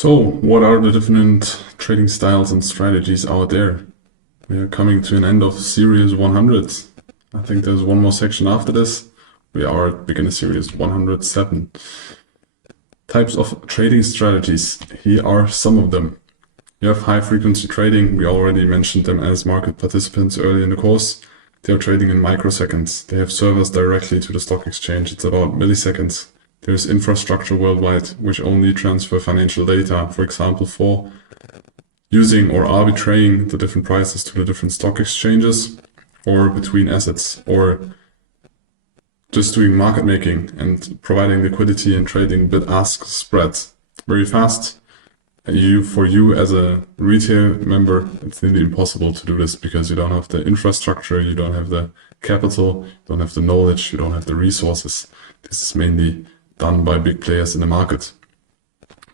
So, what are the different trading styles and strategies out there? We are coming to an end of series 100. I think there's one more section after this. We are at beginner series 107. Types of trading strategies. Here are some of them. You have high frequency trading. We already mentioned them as market participants early in the course. They are trading in microseconds. They have servers directly to the stock exchange. It's about milliseconds. There's infrastructure worldwide which only transfer financial data, for example, for using or arbitrating the different prices to the different stock exchanges or between assets, or just doing market making and providing liquidity and trading bid-ask spreads very fast. For you as a retail member, it's nearly impossible to do this because you don't have the infrastructure, you don't have the capital, you don't have the knowledge, you don't have the resources. This is mainly done by big players in the market.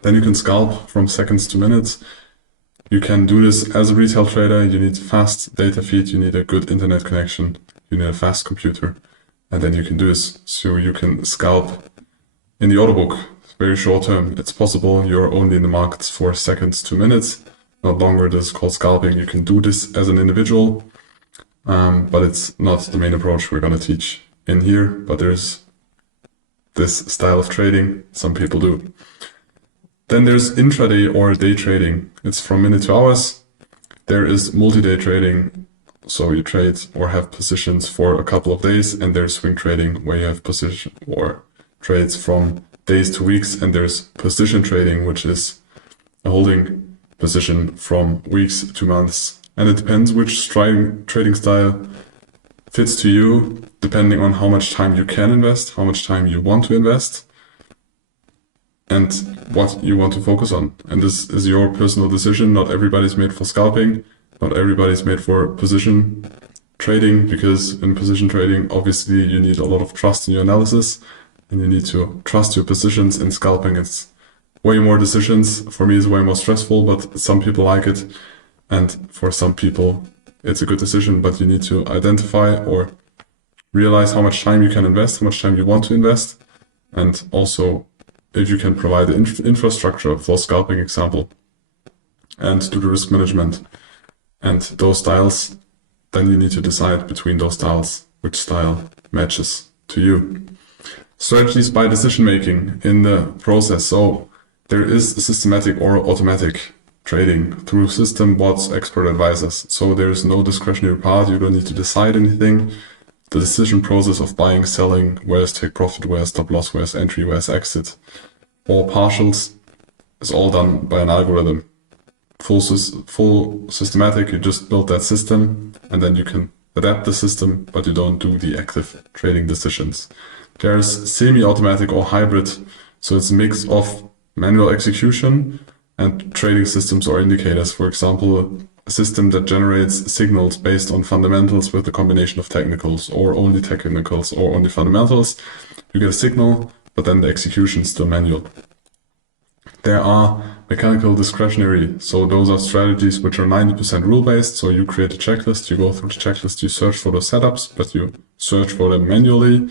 Then you can scalp from seconds to minutes. You can do this as a retail trader. You need fast data feed, you need a good internet connection, you need a fast computer, and then you can do this. So you can scalp in the order book, very short term. It's possible. You're only in the markets for seconds to minutes, not longer. This is called scalping. You can do this as an individual, but it's not the main approach we're going to teach in here, but there's this style of trading some people do. Then there's intraday or day trading. It's from minute to hours. There is multi-day trading, so you trade or have positions for a couple of days, and there's swing trading where you have position or trades from days to weeks, and there's position trading, which is a holding position from weeks to months. And it depends which trading style fits to you, depending on how much time you can invest, how much time you want to invest, and what you want to focus on. And this is your personal decision. Not everybody's made for scalping, not everybody's made for position trading, because in position trading, obviously you need a lot of trust in your analysis, and you need to trust your positions. In scalping, it's way more decisions. For me, it's way more stressful, but some people like it. And for some people, it's a good decision, but you need to identify or realize how much time you can invest, how much time you want to invest, and also if you can provide the infrastructure for scalping example, and do the risk management. And those styles, then you need to decide between those styles, which style matches to you. Strategies by decision making in the process. So there is systematic or automatic trading through system, bots, expert advisors. So there's no discretionary part. You don't need to decide anything. The decision process of buying, selling, where's take profit, where's stop loss, where's entry, where's exit, or partials, is all done by an algorithm. Full systematic, you just build that system and then you can adapt the system, but you don't do the active trading decisions. There's semi-automatic or hybrid, so it's a mix of manual execution and trading systems or indicators. For example, a system that generates signals based on fundamentals with a combination of technicals, or only technicals, or only fundamentals. You get a signal, but then the execution is still manual. There are mechanical discretionary, so those are strategies which are 90% rule-based. So you create a checklist, you go through the checklist, you search for those setups, but you search for them manually.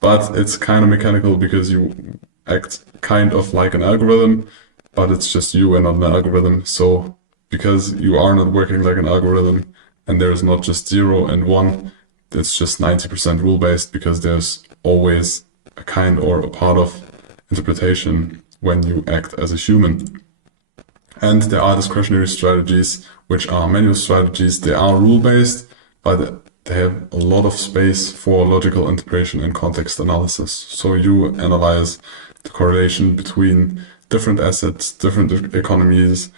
But it's kind of mechanical because you act kind of like an algorithm, but it's just you and not an algorithm. So because you are not working like an algorithm, and there is not just 0 and 1, it's just 90% rule-based, because there's always a kind or a part of interpretation when you act as a human. And there are discretionary strategies, which are manual strategies. They are rule-based, but they have a lot of space for logical interpretation and context analysis. So you analyze the correlation between different assets, different economies,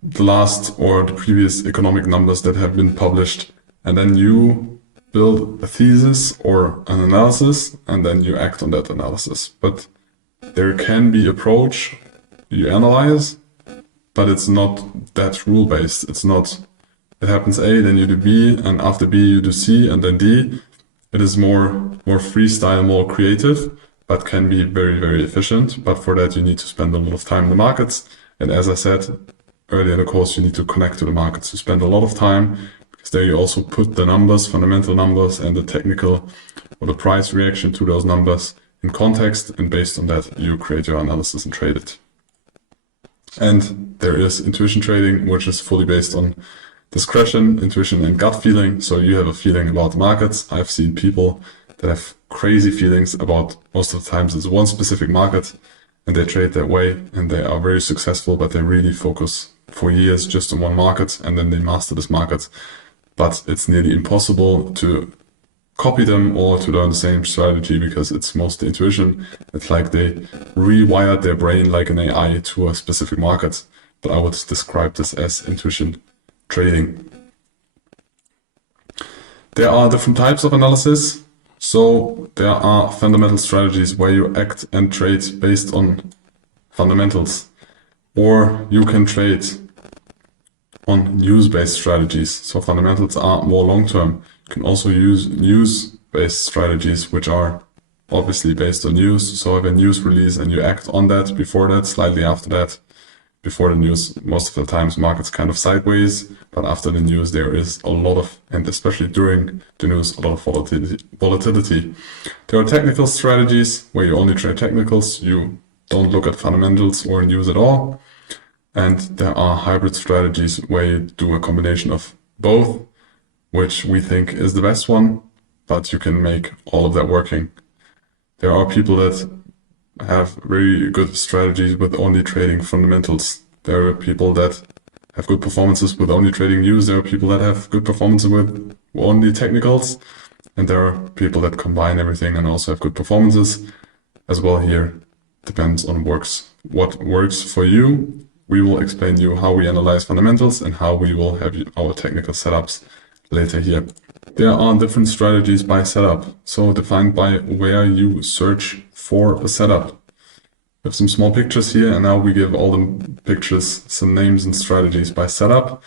the last or the previous economic numbers that have been published, and then you build a thesis or an analysis, and then you act on that analysis. But there can be approach, you analyze, but it's not that rule-based. It's not, it happens A, then you do B, and after B you do C, and then D. It is more freestyle, more creative, but can be very, very efficient. But for that you need to spend a lot of time in the markets. And as I said earlier in the course, you need to connect to the markets. You spend a lot of time, because there you also put the numbers, fundamental numbers, and the technical or the price reaction to those numbers in context, and based on that, you create your analysis and trade it. And there is intuition trading, which is fully based on discretion, intuition, and gut feeling. So you have a feeling about the markets. I've seen people that have crazy feelings about, most of the times it's one specific market, and they trade that way, and they are very successful, but they really focus for years just on one market, and then they master this market. But it's nearly impossible to copy them or to learn the same strategy because it's mostly intuition. It's like they rewired their brain like an AI to a specific market. But I would describe this as intuition trading. There are different types of analysis. So there are fundamental strategies where you act and trade based on fundamentals. Or you can trade on news-based strategies. So fundamentals are more long-term. You can also use news-based strategies, which are obviously based on news. So if a news release and you act on that, before that, slightly after that, before the news, most of the times markets kind of sideways, but after the news there is a lot of, and especially during the news, a lot of volatility. There are technical strategies where you only trade technicals. You don't look at fundamentals or news at all. And there are hybrid strategies where you do a combination of both, which we think is the best one, but you can make all of that working. There are people that have very good strategies with only trading fundamentals. There are people that have good performances with only trading news. There are people that have good performances with only technicals. And there are people that combine everything and also have good performances as well. Here depends on what works for you. We will explain you how we analyze fundamentals and how we will have our technical setups later here. There are different strategies by setup, so defined by where you search for a setup. We have some small pictures here, and now we give all the pictures some names and strategies by setup.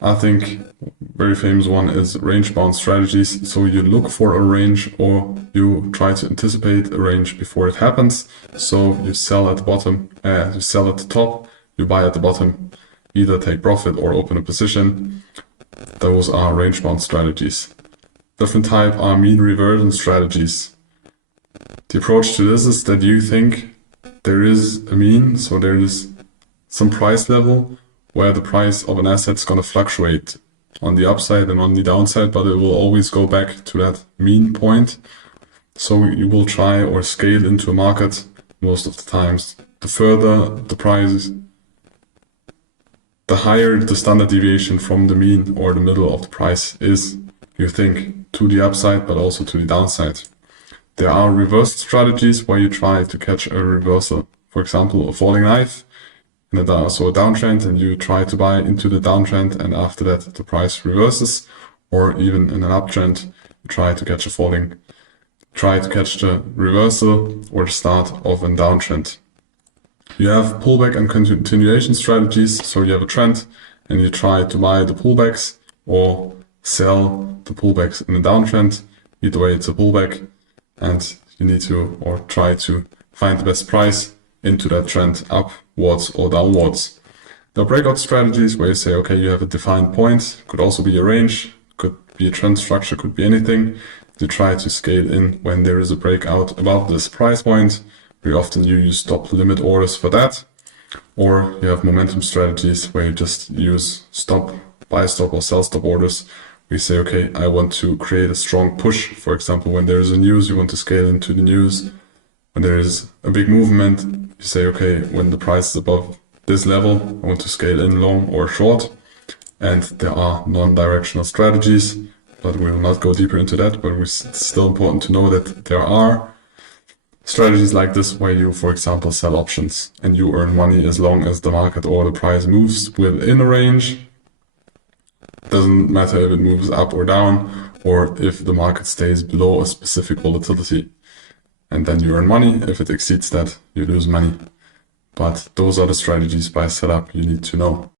I think very famous one is range-bound strategies. So you look for a range or you try to anticipate a range before it happens. So you sell at the bottom, you sell at the top, you buy at the bottom, either take profit or open a position. Those are range-bound strategies. Different type are mean reversion strategies. The approach to this is that you think there is a mean, so there is some price level where the price of an asset is going to fluctuate on the upside and on the downside, but it will always go back to that mean point. So you will try or scale into a market most of the times. The further the price, the higher the standard deviation from the mean or the middle of the price is, you think, to the upside, but also to the downside. There are reverse strategies where you try to catch a reversal. For example, a falling knife, so a downtrend, and you try to buy into the downtrend, and after that the price reverses. Or even in an uptrend, you try to catch the reversal or the start of a downtrend. You have pullback and continuation strategies. So you have a trend and you try to buy the pullbacks or sell the pullbacks in a downtrend. Either way, it's a pullback, and you need to or try to find the best price into that trend upwards or downwards. There are breakout strategies where you say, okay, you have a defined point, could also be a range, could be a trend structure, could be anything. You try to scale in when there is a breakout above this price point. Very often you use stop limit orders for that. Or you have momentum strategies where you just use buy stop or sell stop orders. We say, okay, I want to create a strong push. For example, when there is a news, you want to scale into the news. When there is a big movement, you say, okay, when the price is above this level, I want to scale in long or short. And there are non-directional strategies, but we will not go deeper into that. But it's still important to know that there are strategies like this where you, for example, sell options and you earn money as long as the market or the price moves within a range. Doesn't matter if it moves up or down, or if the market stays below a specific volatility. And then you earn money. If it exceeds that, you lose money. But those are the strategies by setup you need to know.